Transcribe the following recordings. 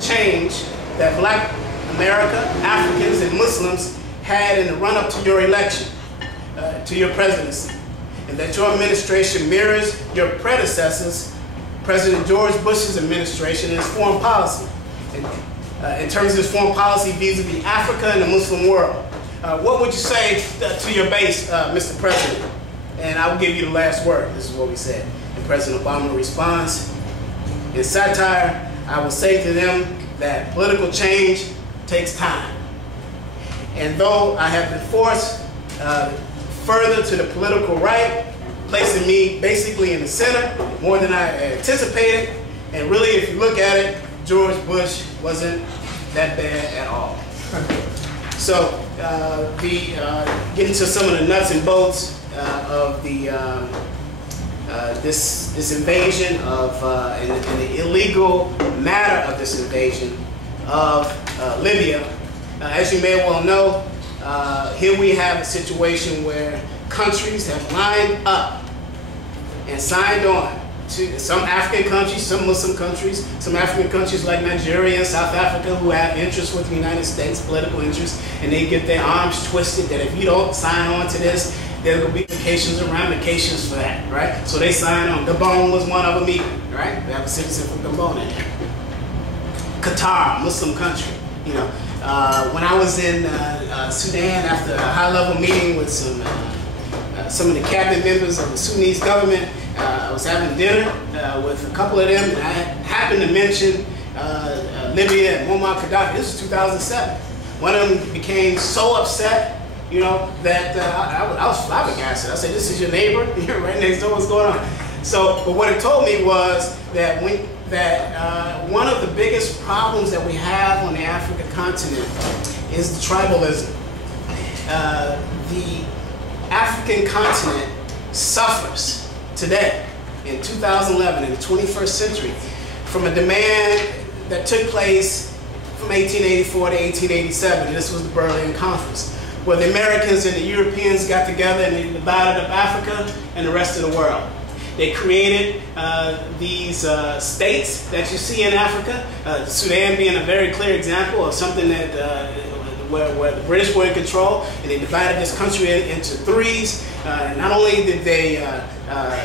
change that Black America, Africans, and Muslims had in the run-up to your election, to your presidency, and that your administration mirrors your predecessors, President George Bush's administration, and his foreign policy, in terms of his foreign policy vis-a-vis Africa and the Muslim world. What would you say to your base, Mr. President? And I will give you the last word. This is what we said. And President Obama responds, in satire, I will say to them that political change takes time. And though I have been forced further to the political right, placing me basically in the center more than I anticipated, and really if you look at it, George Bush wasn't that bad at all. So getting to some of the nuts and bolts of the this invasion of and the illegal matter of this invasion of Libya. As you may well know, here we have a situation where countries have lined up and signed on to some African countries, some Muslim countries, some African countries like Nigeria and South Africa who have interests with the United States, political interests, and they get their arms twisted that if you don't sign on to this, there will be implications and ramifications for that, right? So they signed on. Gabon was one of them even, right? We have a citizen from Gabon in there. Qatar, Muslim country, you know. When I was in Sudan after a high-level meeting with some of the cabinet members of the Sudanese government, I was having dinner with a couple of them, and I happened to mention Libya and Muammar Gaddafi. This was 2007. One of them became so upset, you know, that I was flabbergasted. I said, "This is your neighbor? You're right next door. What's going on?" So, but what it told me was that one of the biggest problems that we have on the African continent is the tribalism. The African continent suffers today, in 2011, in the 21st century, from a demand that took place from 1884 to 1887. This was the Berlin Conference, where the Americans and the Europeans got together and they divided up Africa and the rest of the world. They created these states that you see in Africa, Sudan being a very clear example of something that where the British were in control, and they divided this country into threes. Not only did they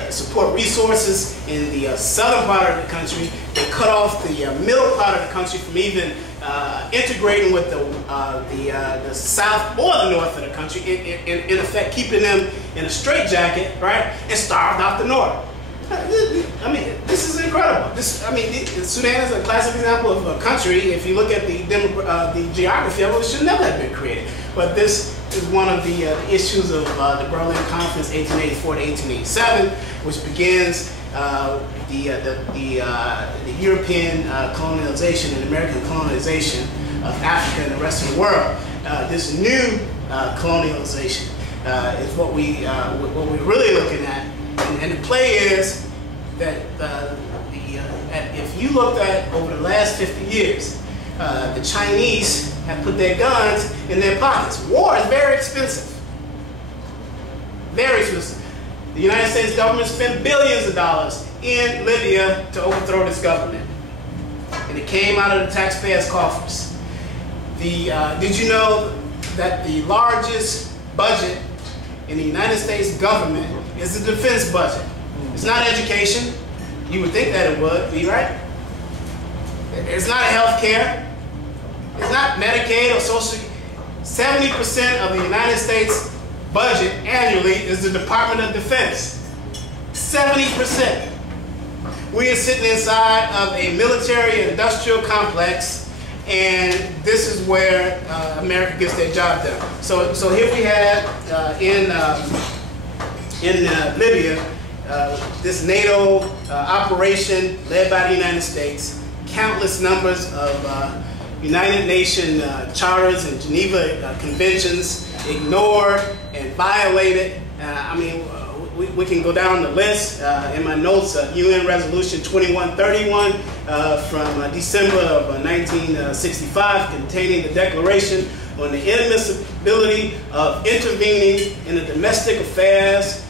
support resources in the southern part of the country, they cut off the middle part of the country from even integrating with the south or the north of the country, in effect keeping them in a straitjacket, right, and starved out the north. I mean, this is incredible. Sudan is a classic example of a country. If you look at the geography of it, it should never have been created. But this is one of the issues of the Berlin Conference, 1884 to 1887, which begins the European colonization and American colonization of Africa and the rest of the world. This new colonialization is what we're really looking at. And the play is that if you looked at over the last 50 years, the Chinese have put their guns in their pockets. War is very expensive. Very expensive. The United States government spent billions of dollars in Libya to overthrow this government. And it came out of the taxpayers' coffers. Did you know that the largest budget in the United States government is the defense budget? It's not education. You would think that it would be, right? It's not health care. It's not Medicaid or Social. 70% of the United States budget annually is the Department of Defense. 70%. We are sitting inside of a military-industrial complex, and this is where America gets their job done. So here we have in Libya this NATO operation led by the United States, countless numbers of United Nations charters and Geneva conventions ignored and violated. I mean, we can go down the list. In my notes, UN Resolution 2131 from December of 1965, containing the Declaration on the inadmissibility of intervening in the domestic affairs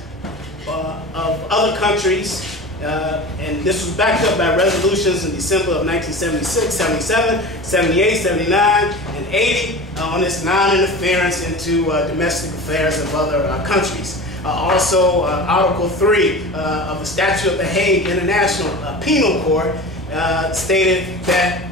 of other countries, and this was backed up by resolutions in December of 1976, 77, 78, 79, and 80 on its non-interference into domestic affairs of other countries. Also, Article 3 of the Statute of the Hague International Penal Court stated that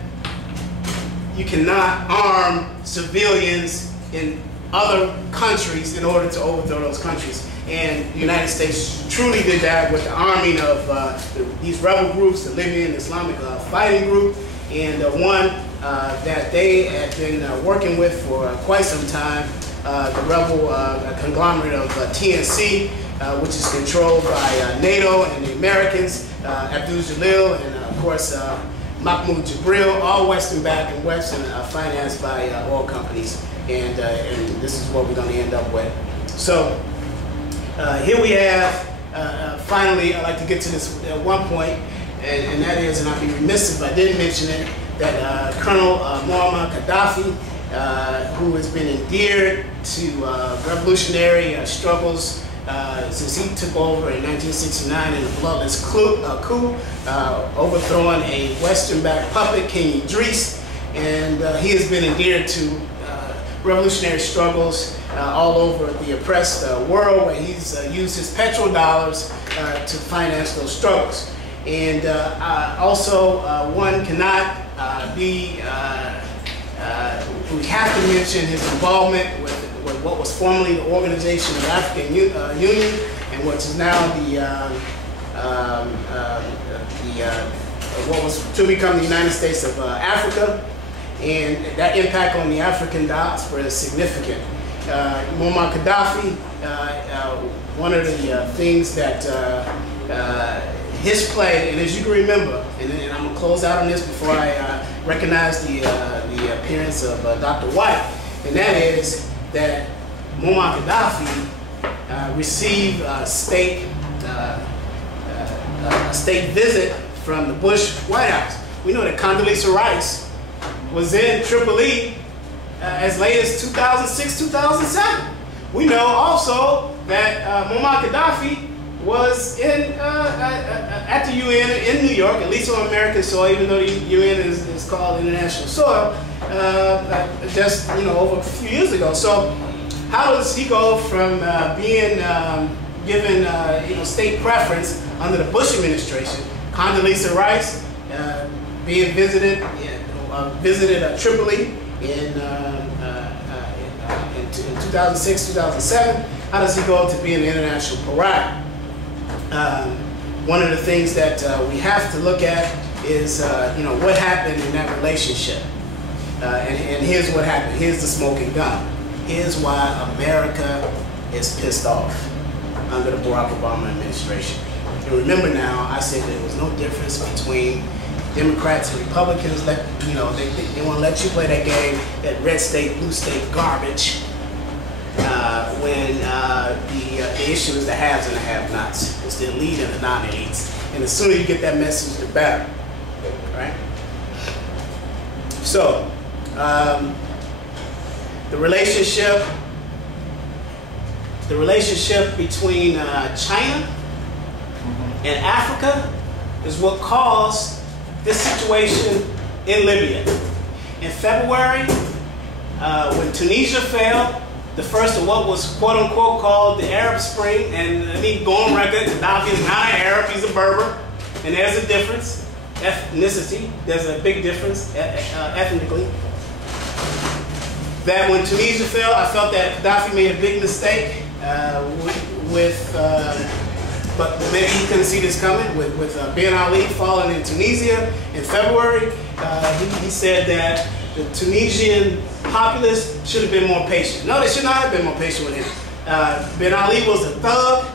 you cannot arm civilians in other countries in order to overthrow those countries. And the United States truly did that with the arming of these rebel groups, the Libyan Islamic Fighting Group, and one that they had been working with for quite some time, the rebel conglomerate of TNC, which is controlled by NATO and the Americans, Abdul Jalil, and of course Mahmoud Jibril, all Western-backed and Western financed by oil companies. And this is what we're going to end up with. So here we have, finally, I'd like to get to this at one point, and that is, and I'd be remiss if I didn't mention it, that Colonel Muammar Gaddafi, who has been endeared to revolutionary struggles since he took over in 1969 in a bloodless coup, overthrowing a Western-backed puppet, King Idris, and he has been endeared to revolutionary struggles all over the oppressed world, where he's used his petrodollars to finance those struggles. And also, one cannot we have to mention his involvement with what was formerly the Organization of African Union, and what is now what was to become the United States of Africa. And that impact on the African diaspora is significant. Muammar Gaddafi, one of the things that his play, and as you can remember, and I'm going to close out on this before I recognize the appearance of Dr. White, and that is that Muammar Gaddafi received a state visit from the Bush White House. We know that Condoleezza Rice was in Tripoli as late as 2006, 2007. We know also that Muammar Gaddafi was at the UN in New York, at least on American soil, even though the UN is called international soil, just over a few years ago. So how does he go from being given state preference under the Bush administration, Condoleezza Rice being visited Tripoli in 2006, 2007. How does he go to being an international pariah? One of the things that we have to look at is what happened in that relationship. And here's what happened. Here's the smoking gun. Here's why America is pissed off under the Barack Obama administration. And remember now, I said there was no difference between Democrats and Republicans. They want to let you play that game, that red state, blue state garbage, when the issue is the haves and the have-nots. It's the elite and the non-elites. And the sooner you get that message, the better, right? So, the relationship between China and Africa is what caused this situation in Libya. In February, when Tunisia fell, the first of what was quote-unquote called the Arab Spring, and let me go on record, Gaddafi is not an Arab, he's a Berber, and there's a difference, ethnicity, there's a big difference ethnically. That when Tunisia fell, I felt that Gaddafi made a big mistake but maybe he couldn't see this coming with Ben Ali falling in Tunisia in February. He said that the Tunisian populace should have been more patient. No, they should not have been more patient with him. Ben Ali was a thug.